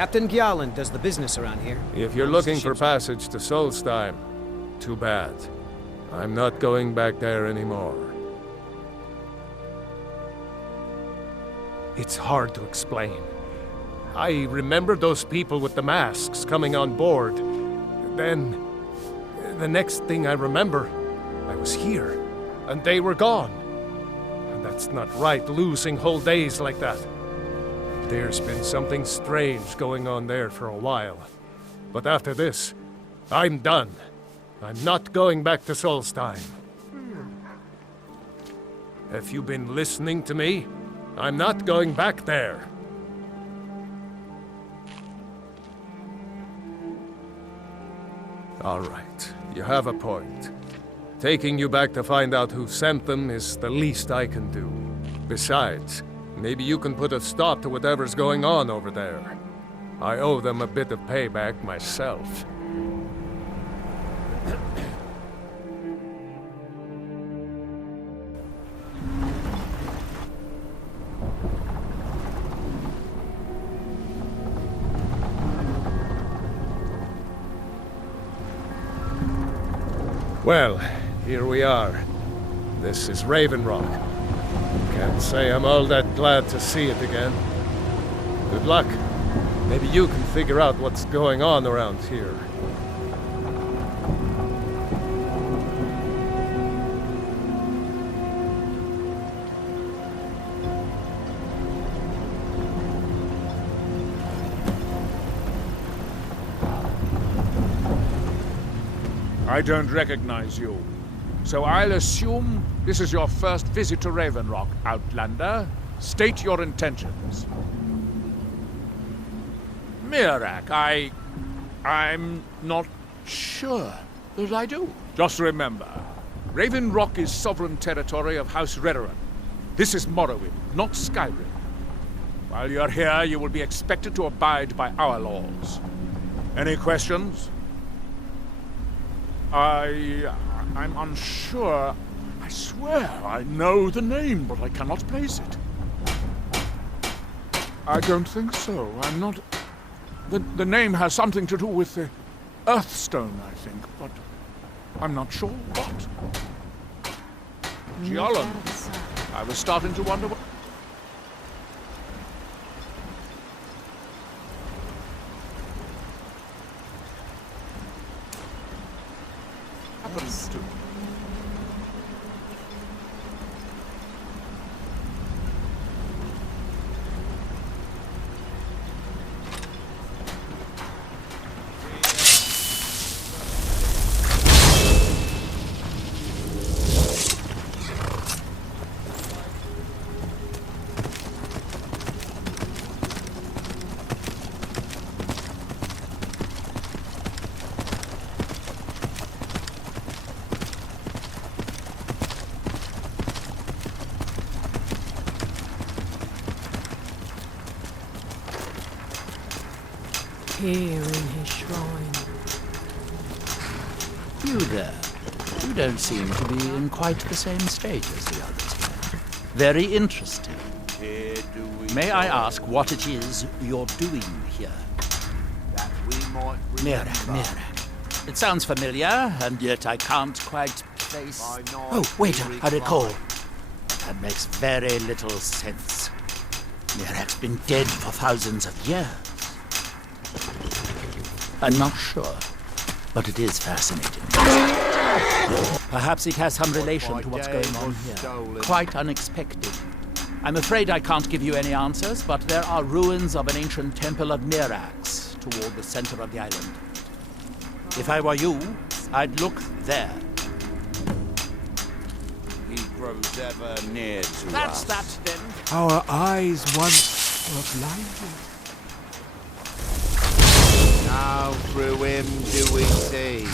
Captain Gjalland does the business around here. If you're looking for passage to Solstheim, too bad. I'm not going back there anymore. It's hard to explain. I remember those people with the masks coming on board. Then, the next thing I remember, I was here, and they were gone. And that's not right, losing whole days like that. There's been something strange going on there for a while. But after this, I'm done. I'm not going back to Solstheim. Have you been listening to me? I'm not going back there. All right, you have a point. Taking you back to find out who sent them is the least I can do. Besides, maybe you can put a stop to whatever's going on over there. I owe them a bit of payback myself. Well, here we are. This is Raven Rock. Can't say I'm all that glad to see it again. Good luck. Maybe you can figure out what's going on around here. I don't recognize you. So I'll assume this is your first visit to Raven Rock, Outlander. State your intentions. Mirak, I'm not sure that I do. Just remember, Raven Rock is sovereign territory of House Redoran. This is Morrowind, not Skyrim. While you're here, you will be expected to abide by our laws. Any questions? I'm unsure. I swear I know the name, but I cannot place it. I don't think so. I'm not... The name has something to do with the Earthstone, I think, but I'm not sure what. Gjalland. I was starting to wonder what... happens to... Here in his shrine. You there. You don't seem to be in quite the same state as the others here. Very interesting. May I ask what it is you're doing here? Mirak. It sounds familiar, and yet I can't quite place... Oh, wait, I recall. That makes very little sense. Mirak's been dead for thousands of years. I'm not sure, but it is fascinating. Perhaps it has some relation to what's going on here. Quite unexpected. I'm afraid I can't give you any answers, but there are ruins of an ancient temple of Mirax toward the center of the island. If I were you, I'd look there. He grows ever near to That's us. that, then. Our eyes once were blinded. Now through him do we see.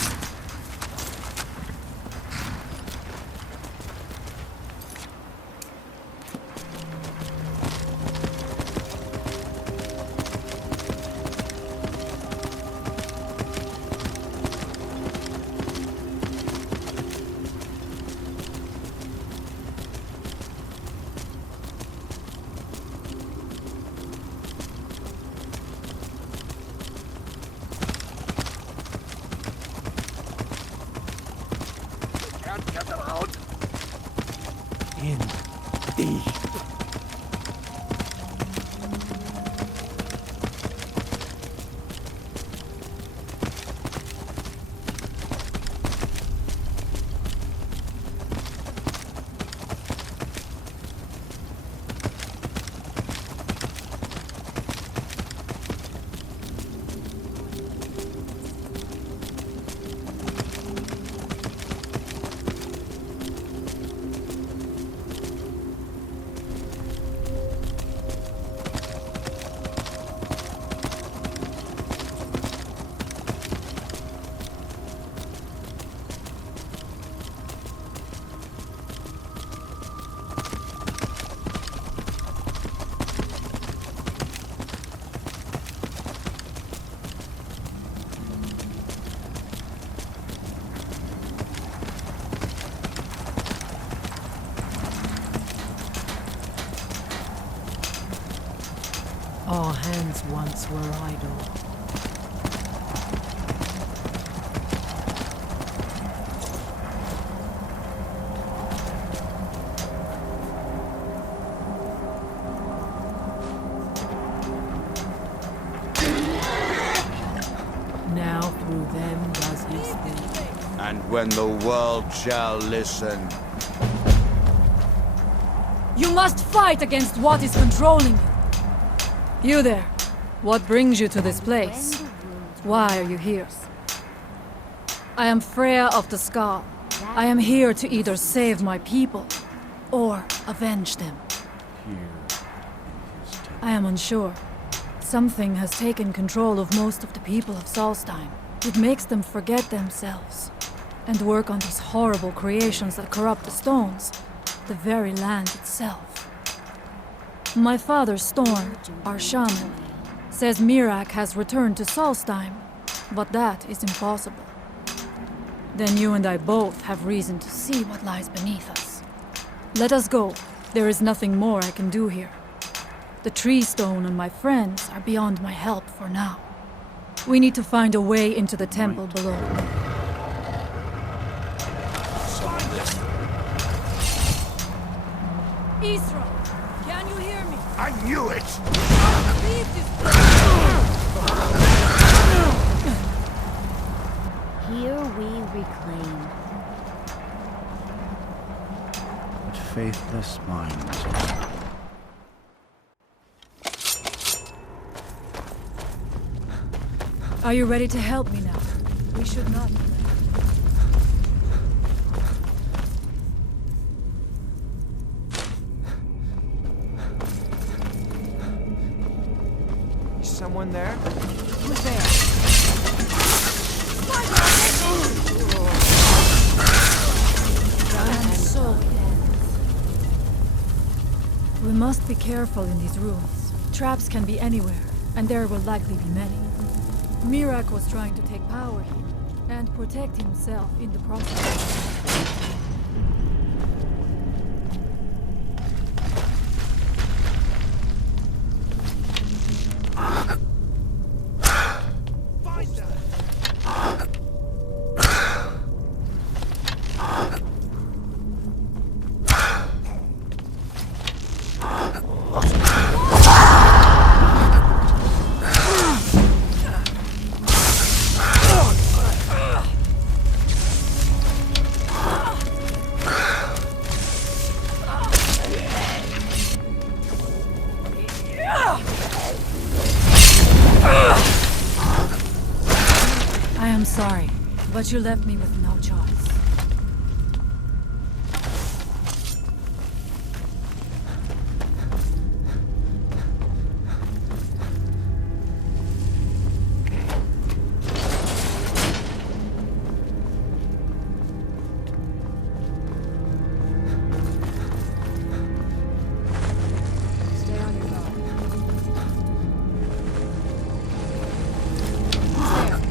once were idle. Now through them does he speak. And when the world shall listen. You must fight against what is controlling you. You there. What brings you to this place? Why are you here? I am Freya of the Skull. I am here to either save my people or avenge them. I am unsure. Something has taken control of most of the people of Solstheim. It makes them forget themselves and work on these horrible creations that corrupt the stones, the very land itself. My father, Storm, our shaman, says Mirak has returned to Solstheim, but that is impossible. Then you and I both have reason to see what lies beneath us. Let us go. There is nothing more I can do here. The tree stone and my friends are beyond my help for now. We need to find a way into the temple below. Isra, can you hear me? I knew it! Leave this Here we reclaim. But faithless minds. Are you ready to help me now? We should not. Someone there? Who's there? And so it ends. We must be careful in these ruins. Traps can be anywhere, and there will likely be many. Mirak was trying to take power here, and protect himself in the process. I am sorry, but you left me with no choice. Stay on your guard. Who's there?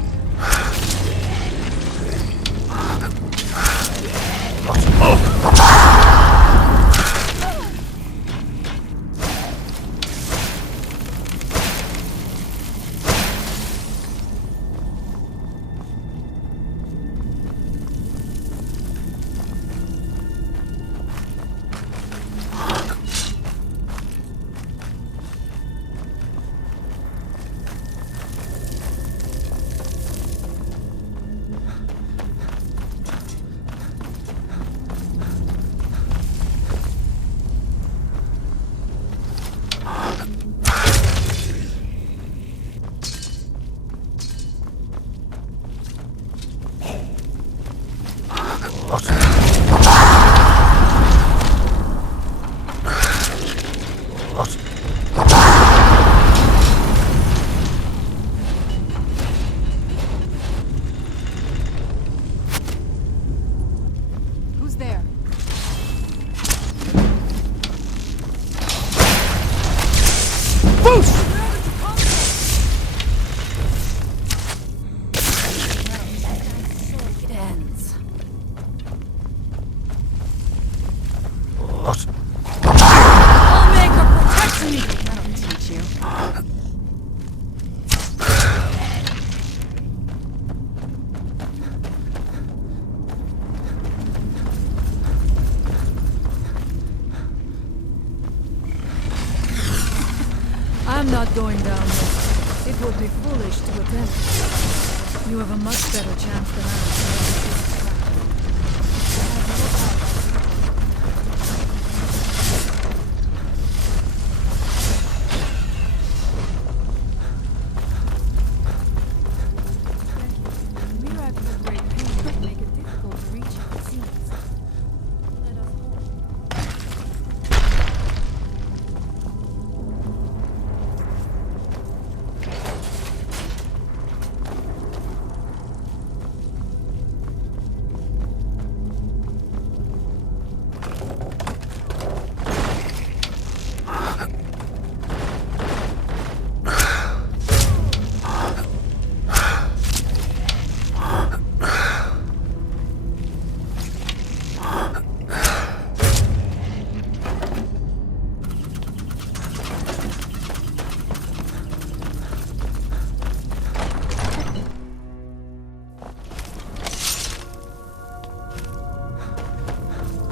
not going down there. It would be foolish to attempt. You have a much better chance than I.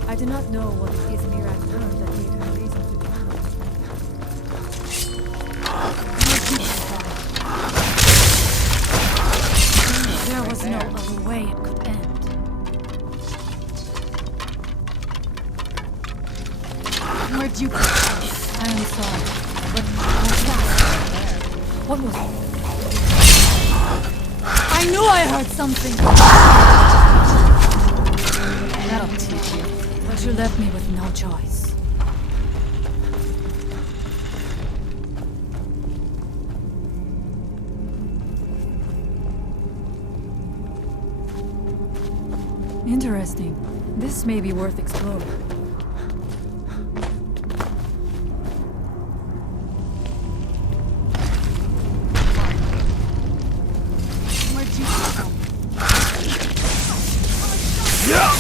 I do not know what it is Mirak learned that gave him reason to be. There was no other way it could end. Where'd you go? I am sorry, but what's that? What was it? I knew I heard something! That'll teach you. But you left me with no choice. Interesting. This may be worth exploring. Where'd you come? Yeah!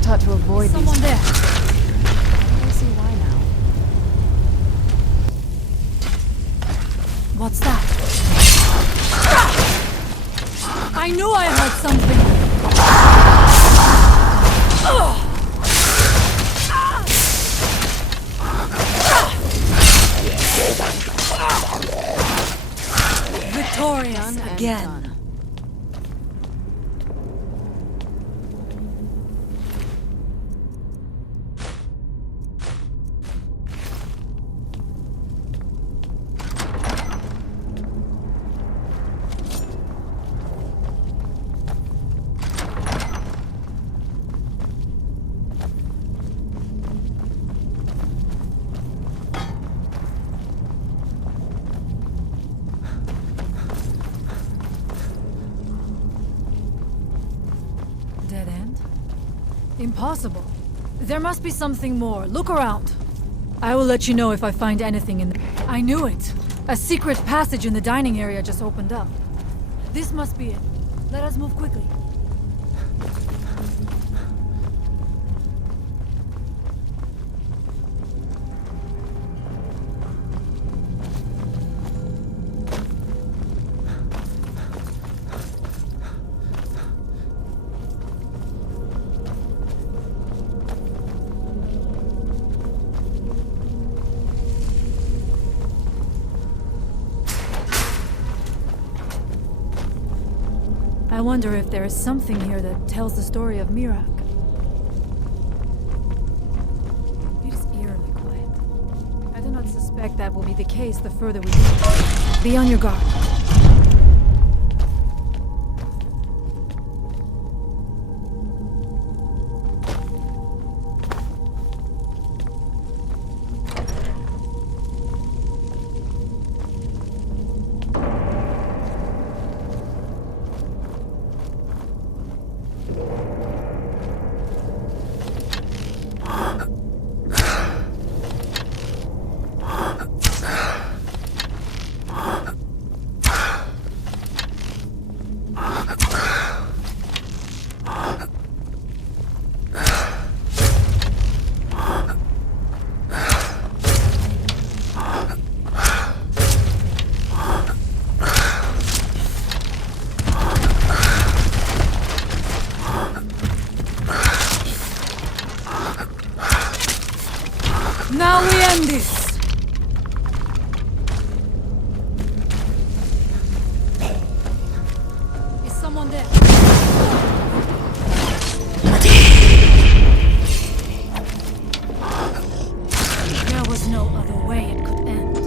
Taught to avoid someone these. There. I see why now. What's that? I knew I heard something. Victorious again. Dead end? Impossible. There must be something more. Look around. I will let you know if I find anything in the... I knew it. A secret passage in the dining area just opened up. This must be it. Let us move quickly. I wonder if there is something here that tells the story of Mirak. It is eerily quiet. I do not suspect that will be the case the further we go. Be on your guard. Now we end this! Is someone there? There was no other way it could end.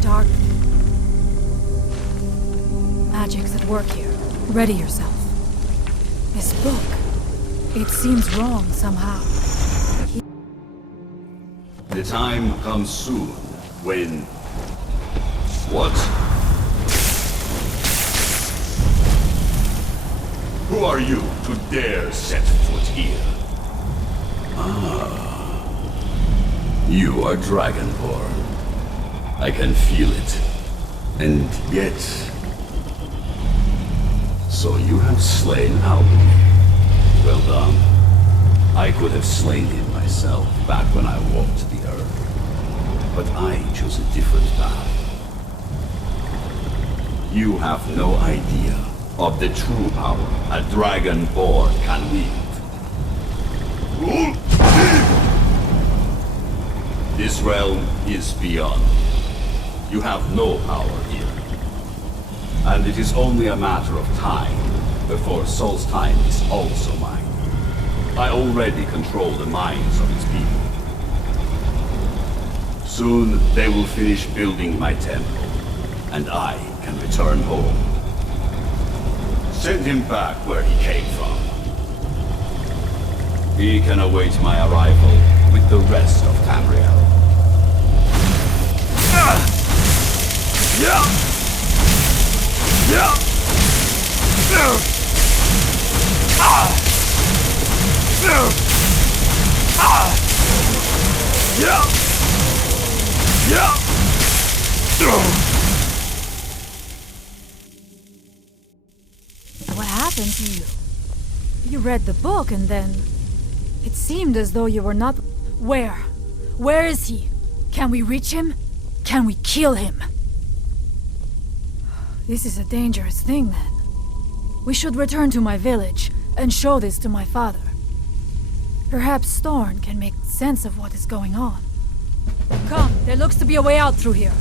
Dark magic's at work here. Ready yourself. This book, it seems wrong somehow. The time comes soon when... What? Who are you to dare set foot here? Ah. You are Dragonborn. I can feel it. And yet... So you have slain Alvin. Well done. I could have slain him myself back when I walked the earth. But I chose a different path. You have no idea of the true power a Dragonborn can wield. This realm is beyond. You have no power here. And it is only a matter of time before Solstheim is also mine. I already control the minds of its people. Soon they will finish building my temple, and I can return home. Send him back where he came from. He can await my arrival with the rest of Tamriel. Yeah! Yeah! Yeah! Yeah! What happened to you? You read the book and then... It seemed as though you were not... Where? Where is he? Can we reach him? Can we kill him? This is a dangerous thing, then. We should return to my village and show this to my father. Perhaps Storn can make sense of what is going on. Come, there looks to be a way out through here.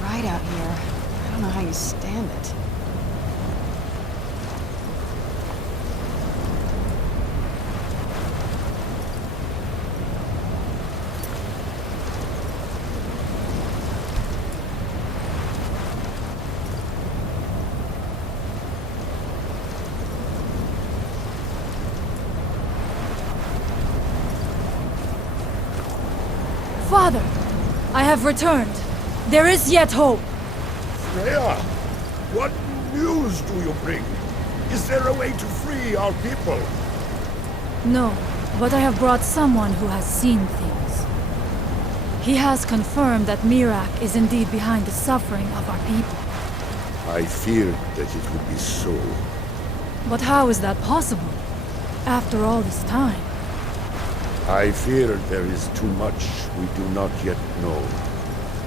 bright out here. I don't know how you stand it. Father, I have returned. There is yet hope. Freya, what news do you bring? Is there a way to free our people? No, but I have brought someone who has seen things. He has confirmed that Mirak is indeed behind the suffering of our people. I feared that it would be so. But how is that possible? After all this time? I fear there is too much we do not yet know.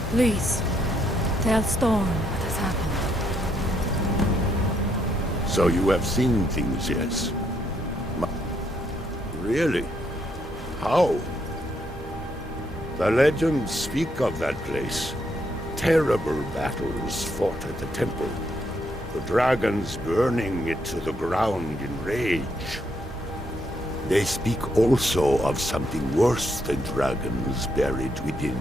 Please, tell Storm what has happened. So you have seen things, yes? Really? How? The legends speak of that place. Terrible battles fought at the temple. The dragons burning it to the ground in rage. They speak also of something worse than dragons buried within.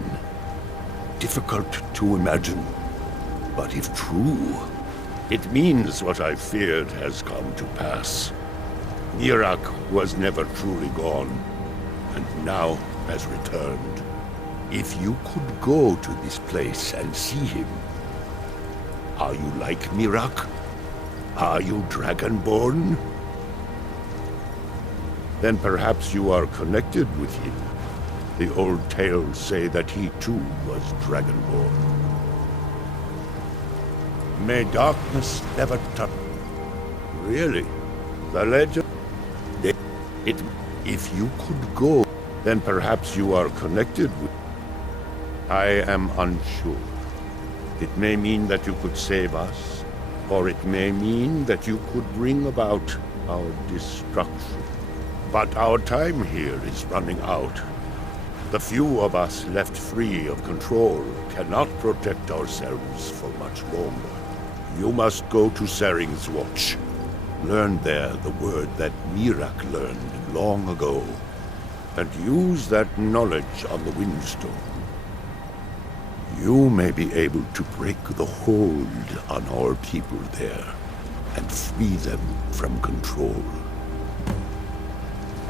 Difficult to imagine, but if true, it means what I feared has come to pass. Mirak was never truly gone, and now has returned. If you could go to this place and see him, are you like Mirak? Are you Dragonborn? Then perhaps you are connected with him. The old tales say that he too was Dragonborn. May darkness never touch. Really? The legend? If you could go, then perhaps you are connected with... I am unsure. It may mean that you could save us, or it may mean that you could bring about our destruction. But our time here is running out. The few of us left free of control cannot protect ourselves for much longer. You must go to Sering's Watch. Learn there the word that Mirak learned long ago, and use that knowledge on the Windstone. You may be able to break the hold on our people there, and free them from control.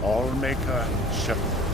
Allmaker Shepherd.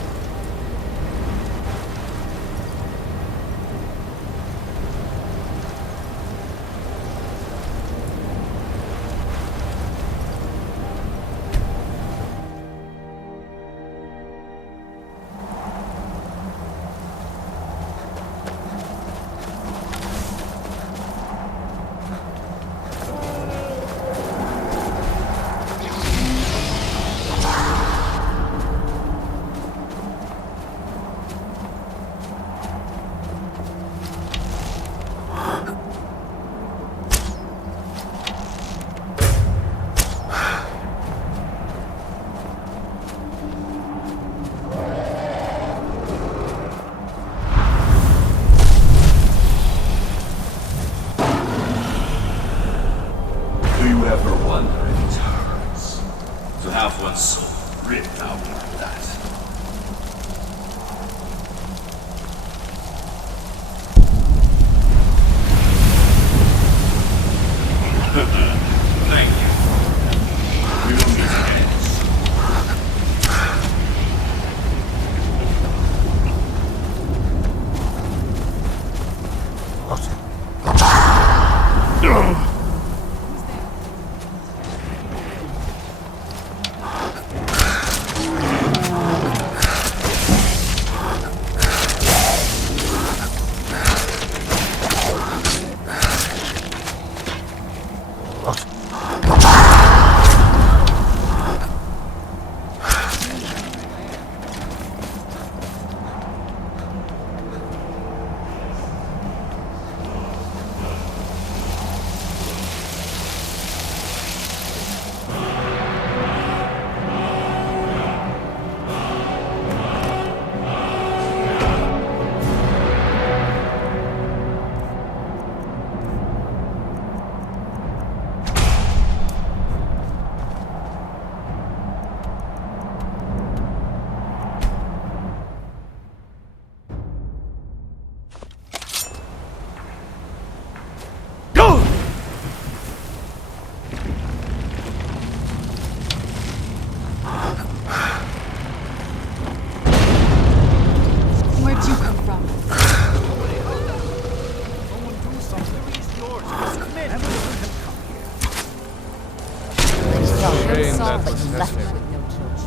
that but was you left me necessary. with no choice.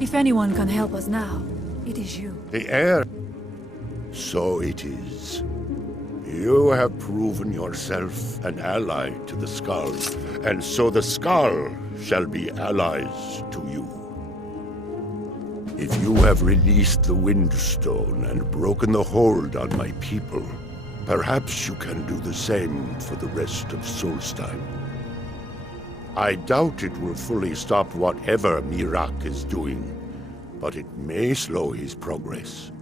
If anyone can help us now, it is you. The heir. So it is. You have proven yourself an ally to the Skull, and so the Skull shall be allies to you. If you have released the Windstone and broken the hold on my people, perhaps you can do the same for the rest of Solstheim. I doubt it will fully stop whatever Miraak is doing, but it may slow his progress.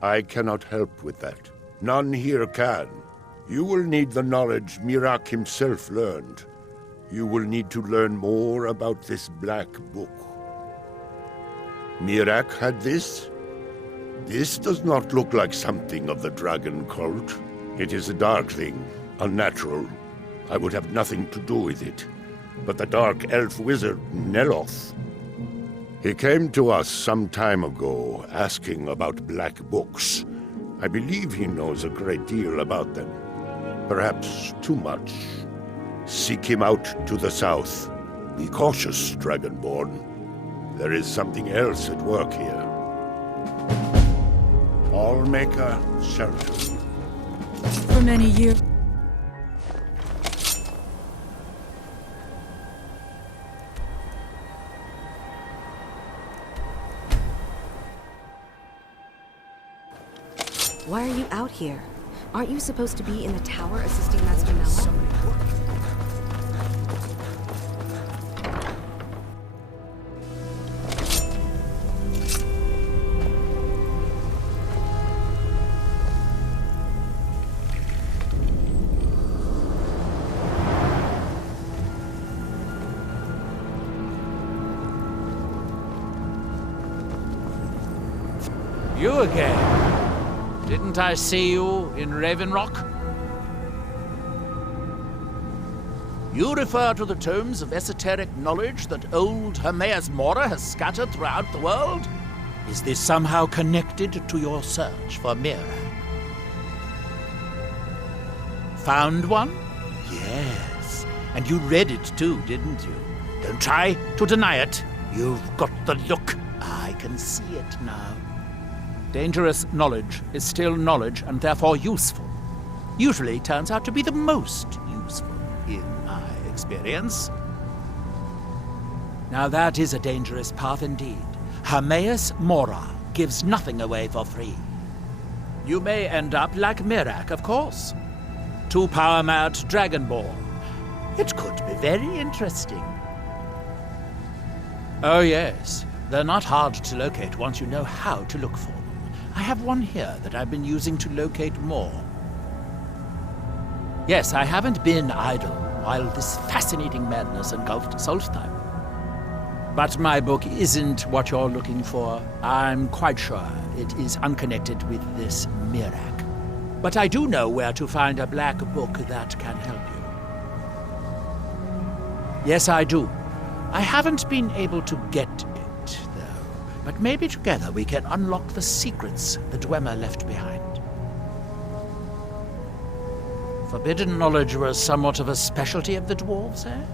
I cannot help with that. None here can. You will need the knowledge Miraak himself learned. You will need to learn more about this Black Book. Miraak had this? This does not look like something of the dragon cult. It is a dark thing, unnatural. I would have nothing to do with it. But the dark elf wizard, Neloth, he came to us some time ago, asking about black books. I believe he knows a great deal about them. Perhaps too much. Seek him out to the south. Be cautious, Dragonborn. There is something else at work here. Allmaker Shelter. For many years. Why are you out here? Aren't you supposed to be in the tower assisting Master Noah? You again? Didn't I see you in Ravenrock? You refer to the tomes of esoteric knowledge that old Hermaeus Mora has scattered throughout the world? Is this somehow connected to your search for Miraak? Found one? Yes. And you read it too, didn't you? Don't try to deny it. You've got the look. I can see it now. Dangerous knowledge is still knowledge and therefore useful. Usually turns out to be the most useful, in my experience. Now that is a dangerous path indeed. Hermaeus Mora gives nothing away for free. You may end up like Miraak, of course. Too power-mad Dragonborn. It could be very interesting. Oh yes, they're not hard to locate once you know how to look for them. I have one here that I've been using to locate more. Yes, I haven't been idle while this fascinating madness engulfed Solstheim. But my book isn't what you're looking for. I'm quite sure it is unconnected with this Miraak. But I do know where to find a black book that can help you. Yes, I do. I haven't been able to get it, though. But maybe together we can unlock the secrets the Dwemer left behind. Forbidden knowledge was somewhat of a specialty of the dwarves, eh?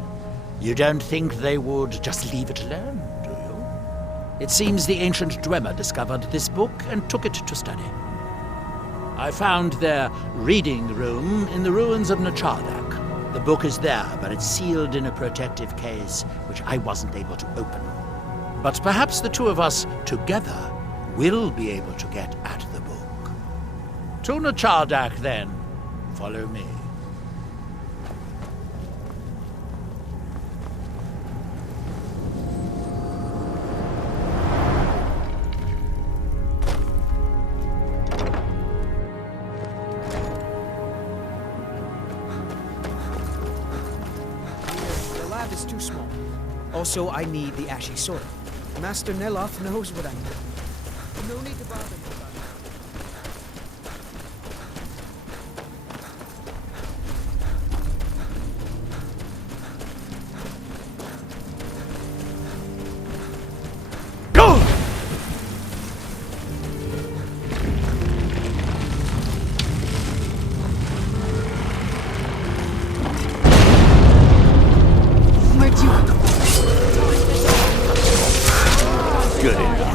You don't think they would just leave it alone, do you? It seems the ancient Dwemer discovered this book and took it to study. I found their reading room in the ruins of Nachardak. The book is there, but it's sealed in a protective case, which I wasn't able to open. But perhaps the two of us together will be able to get at the book. To Nachardak, then. Follow me. pot is too small. Also, I need the ashy sword. Master Neloth knows what I'm doing. No need to bother me about it. Good enough.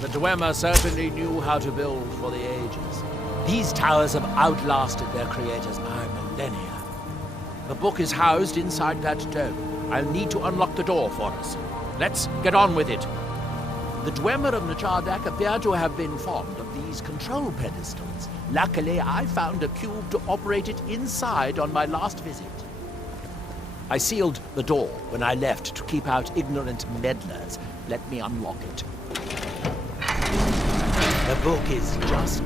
The Dwemer certainly knew how to build for the ages. These towers have outlasted their creators by millennia. The book is housed inside that dome. I'll need to unlock the door for us. Let's get on with it. The Dwemer of Nachardak appear to have been fond of these control pedestals. Luckily, I found a cube to operate it inside on my last visit. I sealed the door when I left to keep out ignorant meddlers. Let me unlock it. The book is just...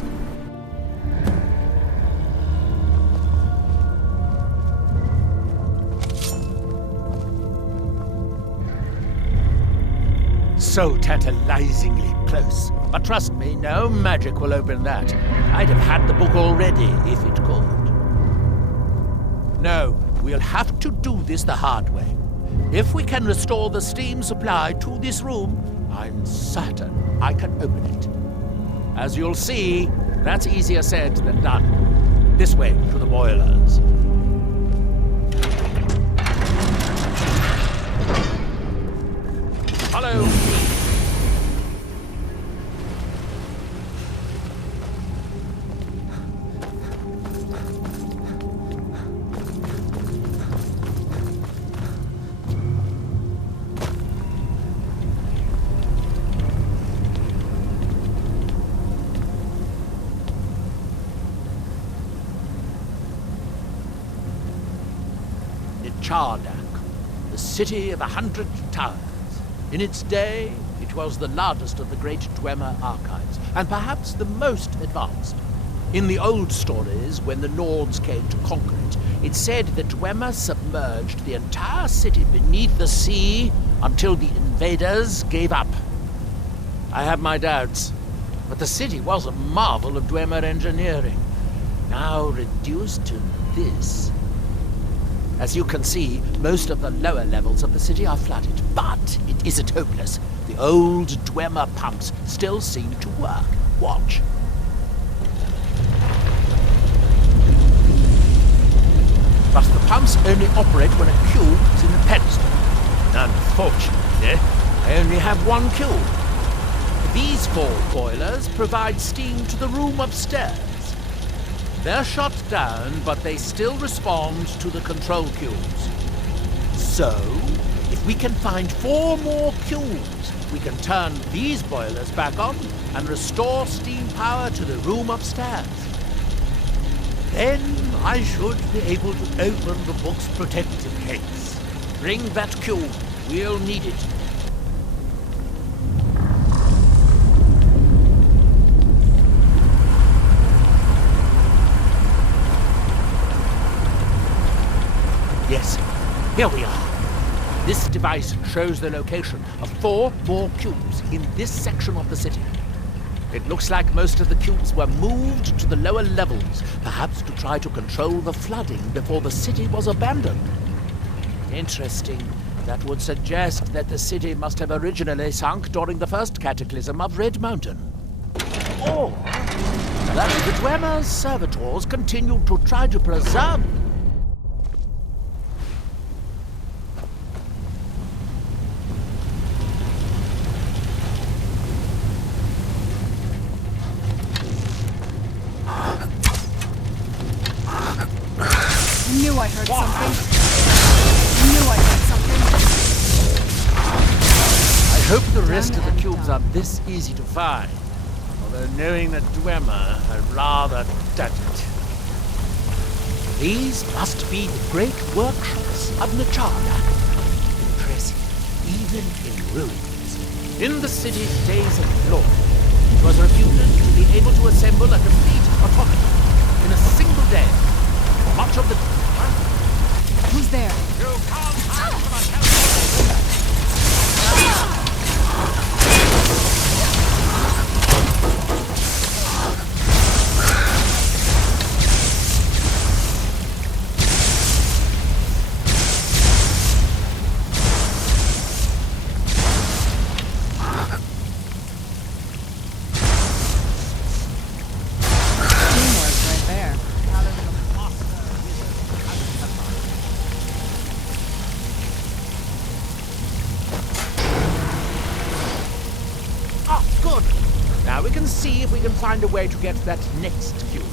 so tantalizingly close. But trust me, no magic will open that. I'd have had the book already if it could. No, we'll have to do this the hard way. If we can restore the steam supply to this room, I'm certain I can open it. As you'll see, that's easier said than done. This way to the boilers. Follow me. Nachardak, the city of 100 towers. In its day, it was the largest of the great Dwemer archives, and perhaps the most advanced. In the old stories, when the Nords came to conquer it, it said the Dwemer submerged the entire city beneath the sea until the invaders gave up. I have my doubts, but the city was a marvel of Dwemer engineering, now reduced to this. As you can see, most of the lower levels of the city are flooded, but it isn't hopeless. The old Dwemer pumps still seem to work. Watch. But the pumps only operate when a cube is in the pedestal. Unfortunately, I only have one cube. These 4 boilers provide steam to the room upstairs. They're shut down, but they still respond to the control cubes. So, if we can find 4 more cubes, we can turn these boilers back on and restore steam power to the room upstairs. Then I should be able to open the book's protective case. Bring that cube. We'll need it. Yes, here we are. This device shows the location of 4 more cubes in this section of the city. It looks like most of the cubes were moved to the lower levels, perhaps to try to control the flooding before the city was abandoned. Interesting. That would suggest that the city must have originally sunk during the first cataclysm of Red Mountain. Or that the Dwemer's servitors continued to try to preserve... Knew I heard something. Knew I heard something. I hope the rest of the cubes are this easy to find. Although knowing the Dwemer, I rather doubt it. These must be the great workshops of Nacharda. Impressive, even in ruins. In the city's days of glory, it was reputed to be able to assemble a complete autonomy in a single day. Much of the... Who's there? You can't hide from a Now we can see if we can find a way to get that next cube.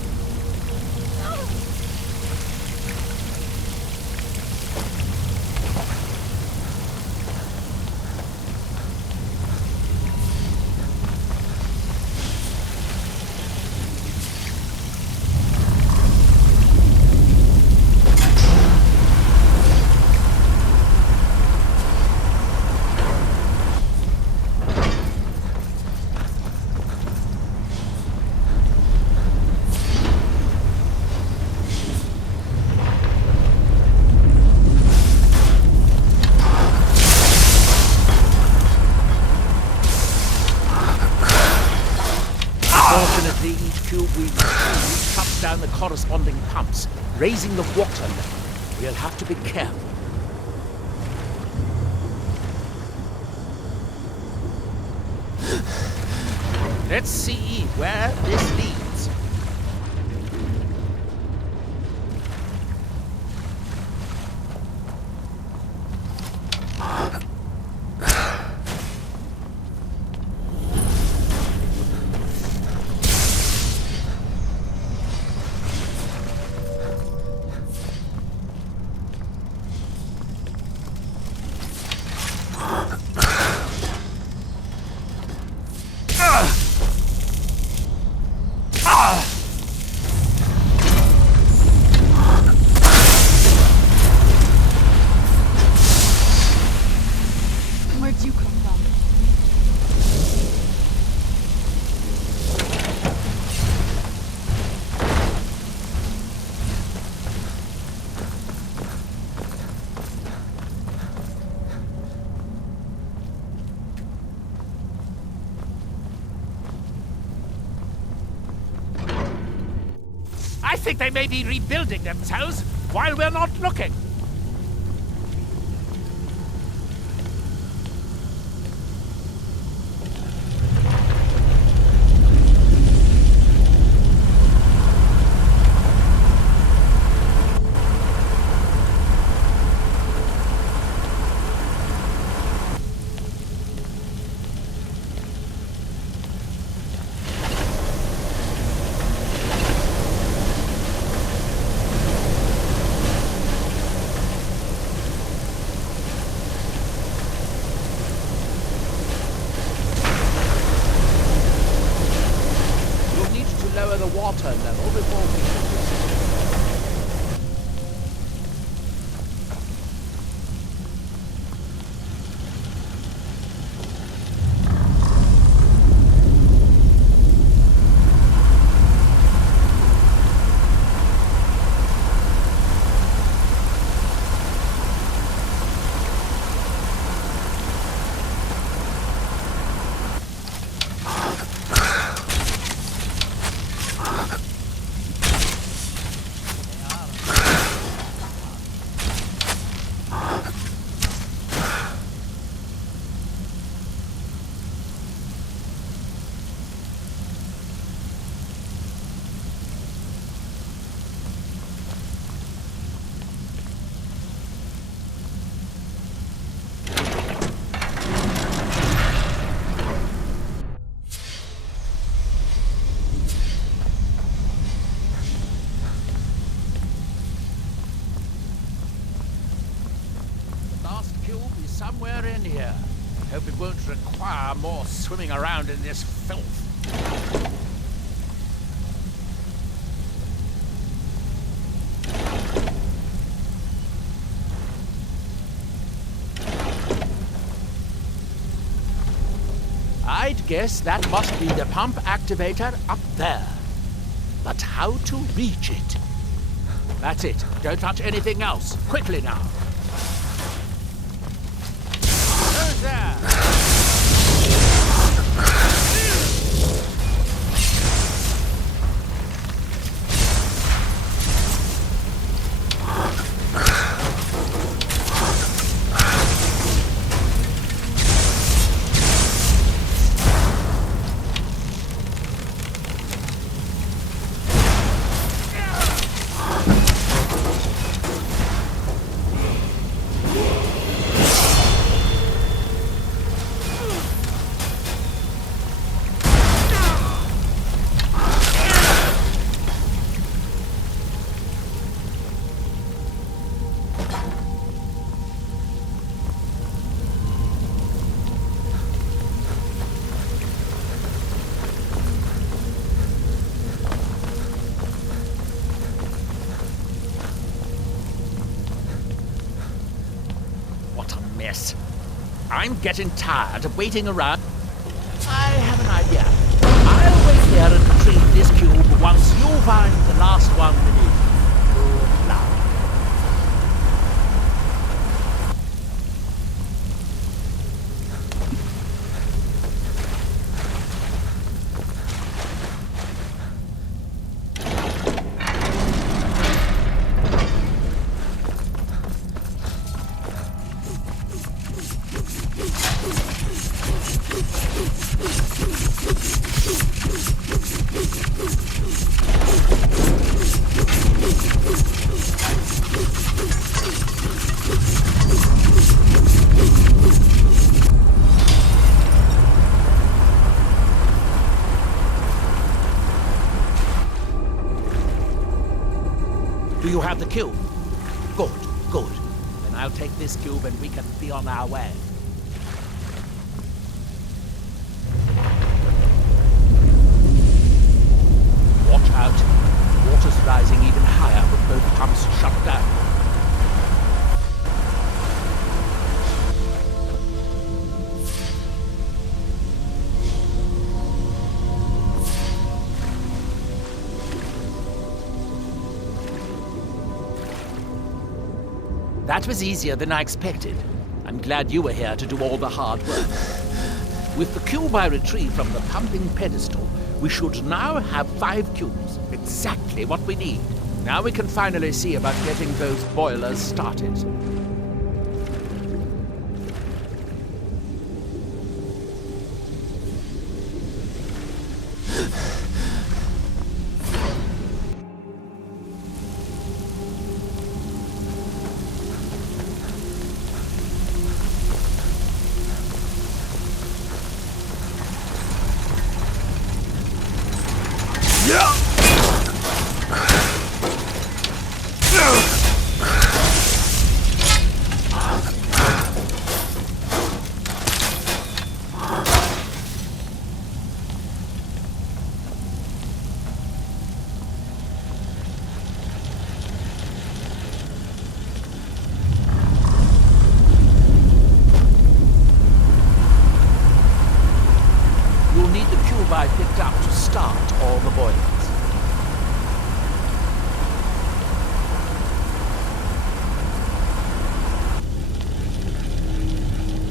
Fortunately, each cube we retrieve cuts down the corresponding pumps, raising the water level. We'll have to be careful. Let's see where this leads. Where'd you come from? I think they may be rebuilding themselves while we're not looking. water level before we... Somewhere in here. Hope it won't require more swimming around in this filth. I'd guess that must be the pump activator up there. But how to reach it? That's it. Don't touch anything else. Quickly now. There. I'm getting tired of waiting around. I have an idea. I'll wait here and retrieve this cube once you find the last one beneath. Good luck. Do you have the cube? Good, good. Then I'll take this cube and we can be on our way. Watch out. Water's rising even higher with both pumps shut down. That was easier than I expected. I'm glad you were here to do all the hard work. With the cube I retrieved from the pumping pedestal, we should now have 5 cubes. Exactly what we need. Now we can finally see about getting those boilers started. cube I picked up to start all the boilers.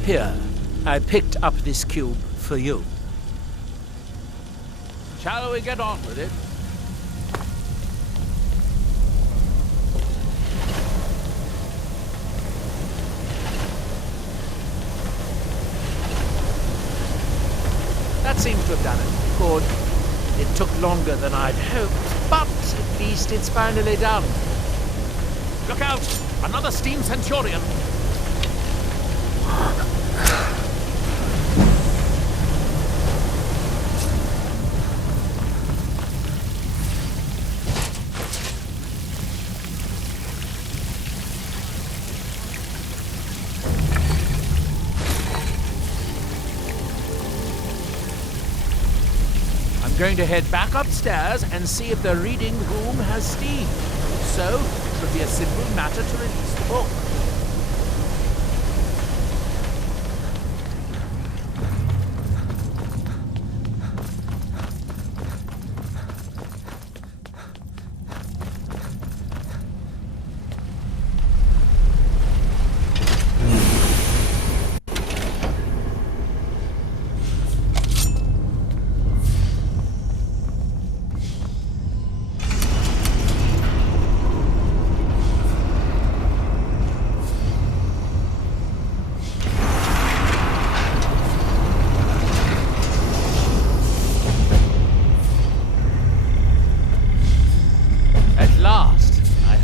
Here, I picked up this cube for you. Shall we get on with it? That seems to have done it. Good. It took longer than I'd hoped, but at least it's finally done. Look out! Another steam centurion! I'm going to head back upstairs and see if the reading room has steam. So, it should be a simple matter to release the book.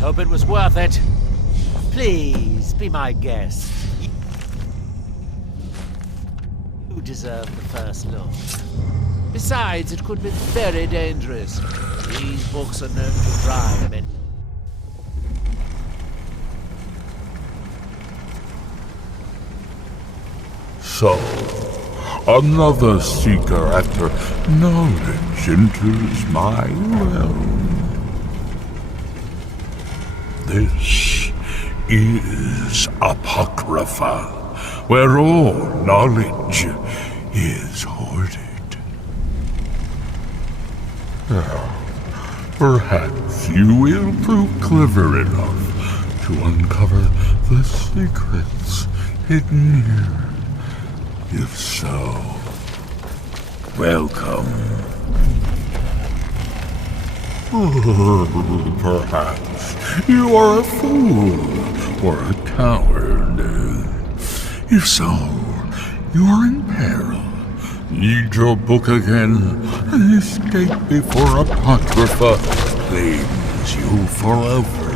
Hope it was worth it. Please, be my guest. You deserve the first look. Besides, it could be very dangerous. These books are known to drive men. So, another seeker after knowledge enters my realm. This is Apocrypha, where all knowledge is hoarded. Now, perhaps you will prove clever enough to uncover the secrets hidden here. If so, welcome. Perhaps you are a fool or a coward. If so, you are in peril. Read your book again and escape before Apocrypha claims you forever.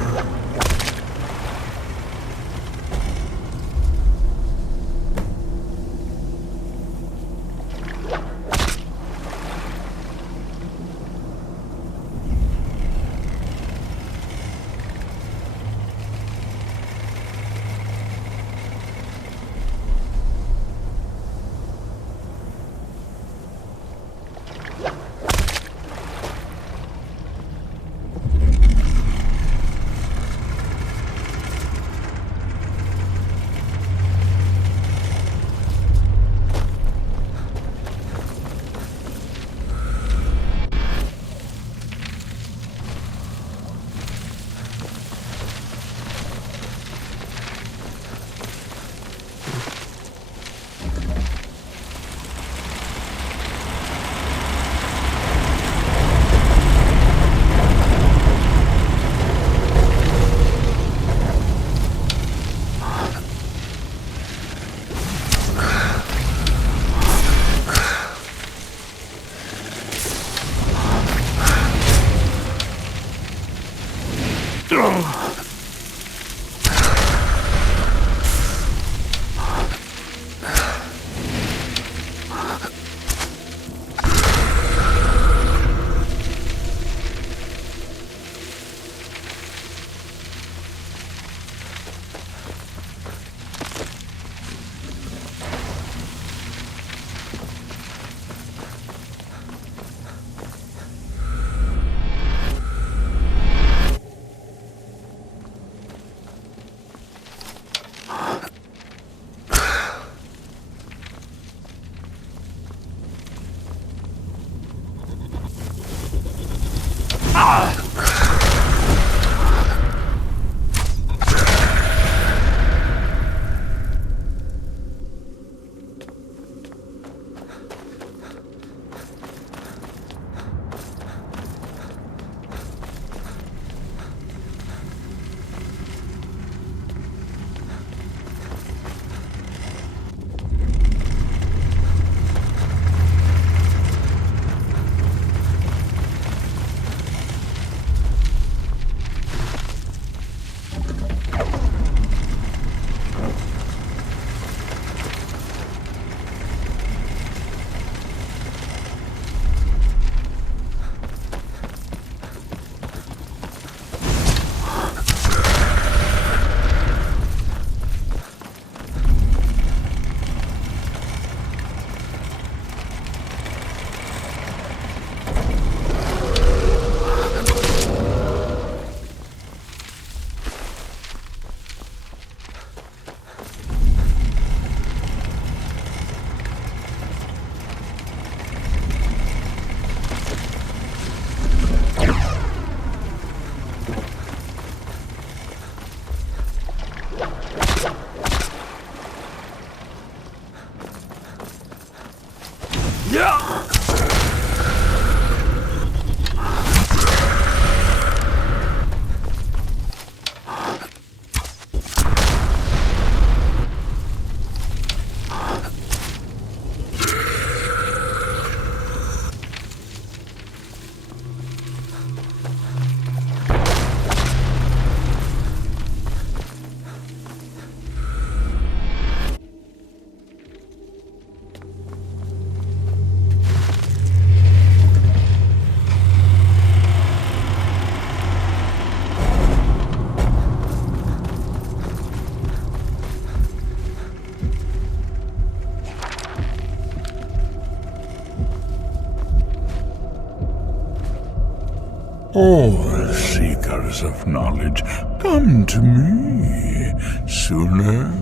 All seekers of knowledge come to me sooner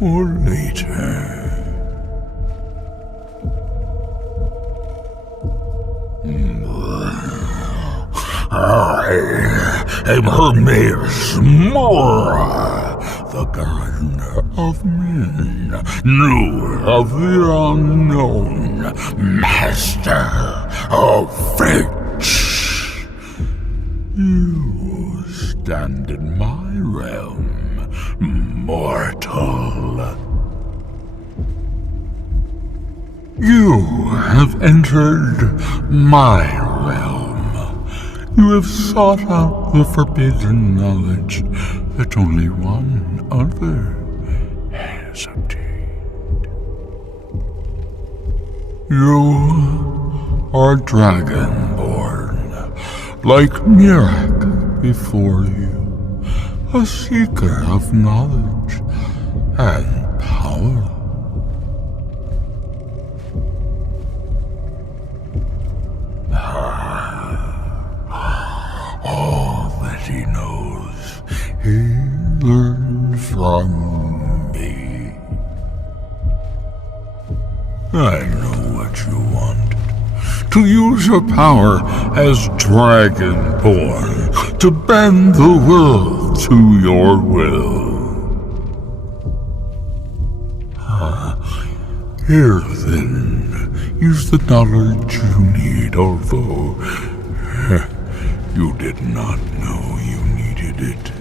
or later. I am Hermes Mora, the gardener of men, knower of the unknown, master of fate. You stand in my realm, mortal. You have entered my realm. You have sought out the forbidden knowledge that only one other has obtained. You are Dragonborn, like Mirak before you, a seeker of knowledge and power. All that he knows, he learned from me. I know what you want. To use your power as Dragonborn, to bend the world to your will. Here then is the knowledge you need, although you did not know you needed it.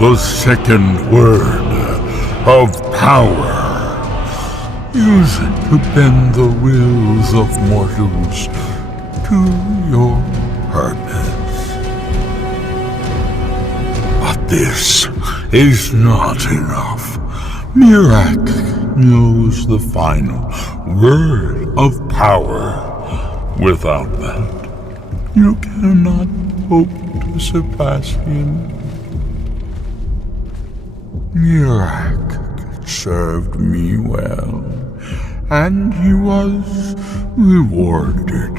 The second word of power. Use it to bend the wills of mortals to your purpose. But this is not enough. Mirak knows the final word of power. Without that, you cannot hope to surpass him. Mirak served me well, and he was rewarded.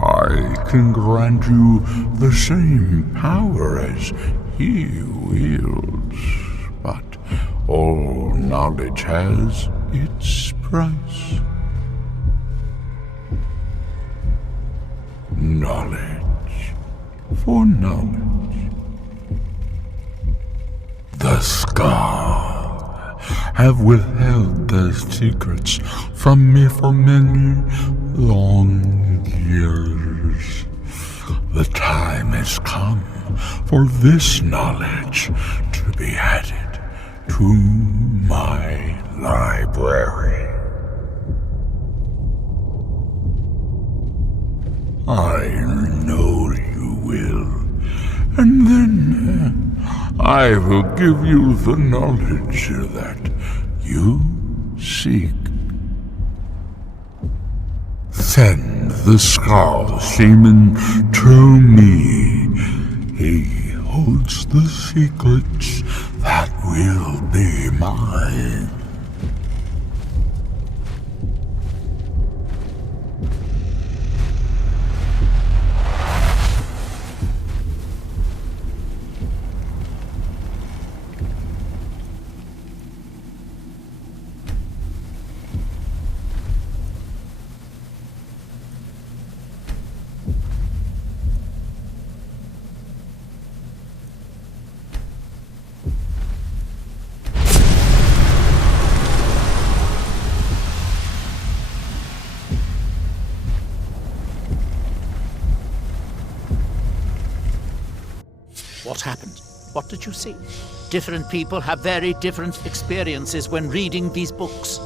I can grant you the same power as he wields, but all knowledge has its price. Knowledge for knowledge. The Scar have withheld their secrets from me for many long years. The time has come for this knowledge to be added to my library. I know you will, and then I will give you the knowledge that you seek. Send the Skull Shaman to me. He holds the secrets that will be mine. What happened? What did you see? Different people have very different experiences when reading these books.